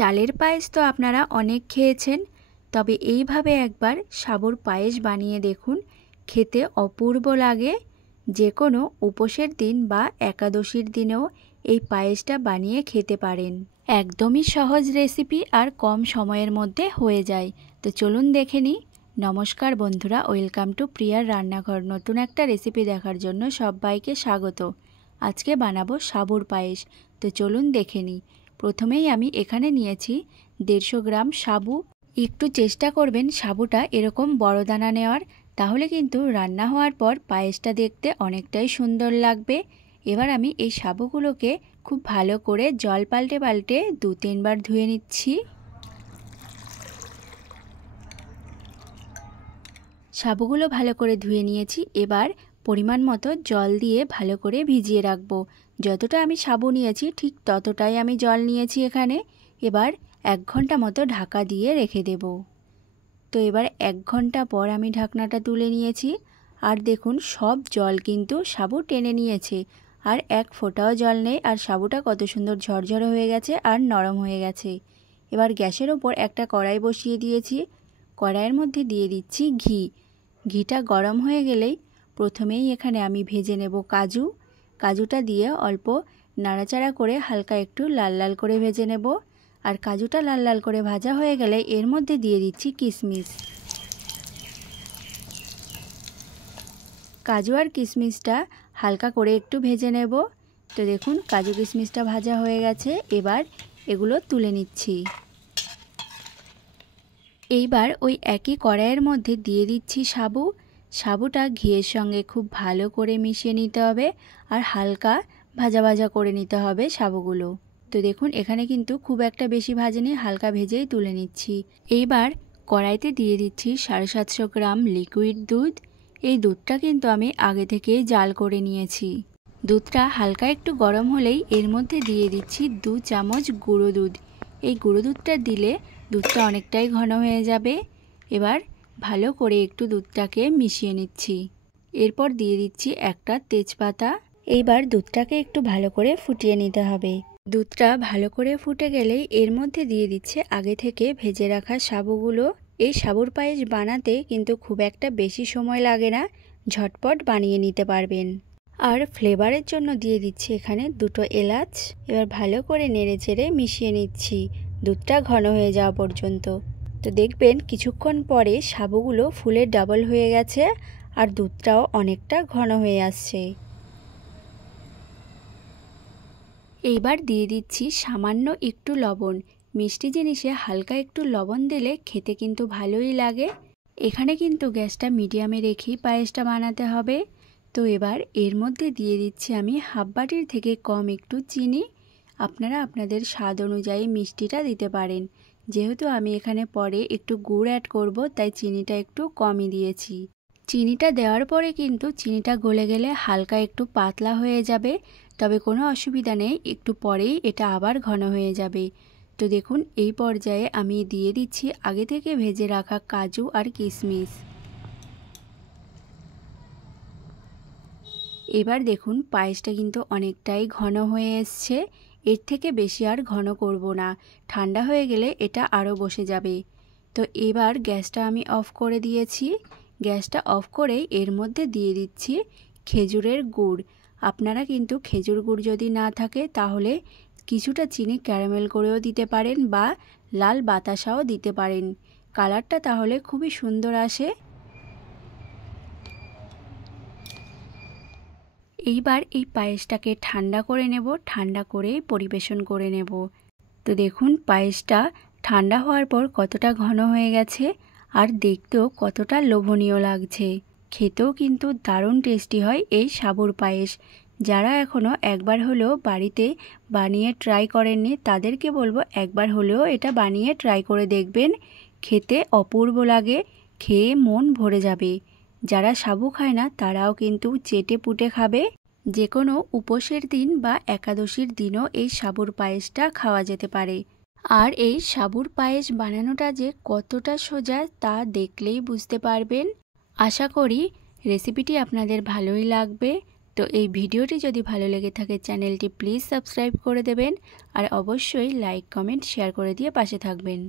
চালের পায়েস তো আপনারা অনেক খেয়েছেন, তবে এইভাবে একবার সাবুর পায়েস বানিয়ে দেখুন, খেতে অপূর্ব লাগে। যে কোনো উপোসের দিন বা একাদশীর দিনেও এই পায়েসটা বানিয়ে খেতে পারেন। একদমই সহজ রেসিপি আর কম সময়ের মধ্যে হয়ে যায়। তো চলুন দেখে নিই। নমস্কার বন্ধুরা, ওয়েলকাম টু প্রিয়ার রান্নাঘর। নতুন একটা রেসিপি দেখার জন্য সবাইকে স্বাগত। আজকে বানাবো সাবুর পায়েস। তো চলুন দেখে নিই। প্রথমেই আমি এখানে নিয়েছি 150 গ্রাম সাবু। একটু চেষ্টা করবেন সাবুটা এরকম বড় দানা নেওয়ার, তাহলে কিন্তু রান্না হওয়ার পর পায়েসটা দেখতে অনেকটাই সুন্দর লাগবে। এবার আমি এই সাবুগুলোকে খুব ভালো করে জল পাল্টে পাল্টে 2-3 বার ধুয়ে নিচ্ছি। সাবুগুলো ভালো করে ধুয়ে নিয়েছি। এবার পরিমাণ মতো জল দিয়ে ভালো করে ভিজিয়ে রাখবো। যতটা আমি সাবু নিয়েছি ঠিক ততটাই আমি জল নিয়েছি এখানে। এবার 1 ঘন্টা মতো ঢাকা দিয়ে রেখে দেব। তো এবার 1 ঘন্টা পর আমি ঢাকনাটা তুলে নিয়েছি। আর দেখুন সব জল কিন্তু সাবু টেনে নিয়েছে, আর এক ফোঁটাও জল নেই। আর সাবুটা কত সুন্দর ঝরঝরে হয়ে গেছে আর নরম হয়ে গেছে। এবার গ্যাসের ওপর একটা কড়াই বসিয়ে দিয়েছি। কড়াইয়ের মধ্যে দিয়ে দিচ্ছি ঘি। ঘিটা গরম হয়ে গেলেই প্রথমেই এখানে আমি ভেজে নেব কাজু। কাজুটা দিয়ে অল্প নাড়াচাড়া করে হালকা একটু লাল লাল করে ভেজে নেব। আর কাজুটা লাল লাল করে ভাজা হয়ে গেলে এর মধ্যে দিয়ে দিচ্ছি কিশমিশ। কাজু আর কিশমিশটা হালকা করে একটু ভেজে নেব। তো দেখুন কাজু কিশমিশটা ভাজা হয়ে গেছে। এবার এগুলো তুলে নিচ্ছি। এইবার ওই একই কড়াইয়ের মধ্যে দিয়ে দিচ্ছি সাবু। সাবুটা ঘিয়ের সঙ্গে খুব ভালো করে মিশিয়ে নিতে হবে, আর হালকা ভাজা ভাজা করে নিতে হবে সাবুগুলো। তো দেখুন এখানে কিন্তু খুব একটা বেশি ভাজেনি, হালকা ভেজেই তুলে নিচ্ছি। এইবার কড়াইতে দিয়ে দিচ্ছি 750 গ্রাম লিকুইড দুধ। এই দুধটা কিন্তু আমি আগে থেকেই জাল করে নিয়েছি। দুধটা হালকা একটু গরম হলেই এর মধ্যে দিয়ে দিচ্ছি 2 চামচ গুঁড়ো দুধ। এই গুঁড়ো দুধটা দিলে দুধটা অনেকটাই ঘন হয়ে যাবে। এবার ভালো করে একটু দুধটাকে মিশিয়ে নিচ্ছি। এরপর দিয়ে দিচ্ছি একটা তেজপাতা। এইবার দুধটাকে একটু ভালো করে ফুটিয়ে নিতে হবে। দুধটা ভালো করে ফুটে গেলেই এর মধ্যে দিয়ে দিচ্ছে আগে থেকে ভেজে রাখা সাবুগুলো। এই সাবুর পায়েস বানাতে কিন্তু খুব একটা বেশি সময় লাগে না, ঝটপট বানিয়ে নিতে পারবেন। আর ফ্লেভারের জন্য দিয়ে দিচ্ছি এখানে 2টো এলাচ। এবার ভালো করে নেড়ে চেড়ে মিশিয়ে নিচ্ছি দুধটা ঘন হয়ে যাওয়া পর্যন্ত। তো দেখবেন কিছুক্ষণ পরে সাবুগুলো ফুলে ডাবল হয়ে গেছে, আর দুধটাও অনেকটা ঘন হয়ে আসছে। এইবার দিয়ে দিচ্ছি সামান্য একটু লবণ। মিষ্টি জিনিসে হালকা একটু লবণ দিলে খেতে কিন্তু ভালোই লাগে। এখানে কিন্তু গ্যাসটা মিডিয়ামে রেখেই পায়েসটা বানাতে হবে। তো এবার এর মধ্যে দিয়ে দিচ্ছি আমি হাফ বাটির থেকে কম একটু চিনি। আপনারা আপনাদের স্বাদ অনুযায়ী মিষ্টিটা দিতে পারেন। যেহেতু আমি এখানে পরে একটু গুড় অ্যাড করব, তাই চিনিটা একটু কমই দিয়েছি। চিনিটা দেওয়ার পরে কিন্তু চিনিটা গলে গেলে হালকা একটু পাতলা হয়ে যাবে, তবে কোনো অসুবিধা নেই, একটু পরেই এটা আবার ঘন হয়ে যাবে। তো দেখুন এই পর্যায়ে আমি দিয়ে দিচ্ছি আগে থেকে ভেজে রাখা কাজু আর কিশমিশ। এবার দেখুন পায়েসটা কিন্তু অনেকটাই ঘন হয়ে এসছে। এর থেকে বেশি আর ঘন করব না, ঠান্ডা হয়ে গেলে এটা আরও বসে যাবে। তো এবার গ্যাসটা আমি অফ করে দিয়েছি। গ্যাসটা অফ করেই এর মধ্যে দিয়ে দিচ্ছি খেজুরের গুড়। আপনারা কিন্তু খেজুর গুড় যদি না থাকে তাহলে কিছুটা চিনি ক্যারামেল করেও দিতে পারেন, বা লাল বাতাসাও দিতে পারেন। কালারটা তাহলে খুবই সুন্দর আসে। এইবার এই পায়েসটাকে ঠান্ডা করে নেব, ঠান্ডা করেই পরিবেশন করে নেব। তো দেখুন পায়েসটা ঠান্ডা হওয়ার পর কতটা ঘন হয়ে গেছে, আর দেখতেও কতটা লোভনীয় লাগছে। খেতেও কিন্তু দারুণ টেস্টি হয় এই সাবুর পায়েস। যারা এখনও একবার হলেও বাড়িতে বানিয়ে ট্রাই করেননি তাদেরকে বলবো একবার হলেও এটা বানিয়ে ট্রাই করে দেখবেন। খেতে অপূর্ব লাগে, খেয়ে মন ভরে যাবে। যারা সাবু খায় না তারাও কিন্তু চেটে পুটে খাবে। যে কোনো উপোসের দিন বা একাদশীর দিনও এই সাবুর পায়েসটা খাওয়া যেতে পারে। আর এই সাবুর পায়েস বানানোটা যে কতটা সোজা তা দেখলেই বুঝতে পারবেন। আশা করি রেসিপিটি আপনাদের ভালোই লাগবে। তো তো এই ভিডিওটি যদি ভালো লেগে থাকে চ্যানেলটি প্লিজ সাবস্ক্রাইব করে দেবেন আর অবশ্যই লাইক কমেন্ট শেয়ার করে দিয়ে পাশে থাকবেন।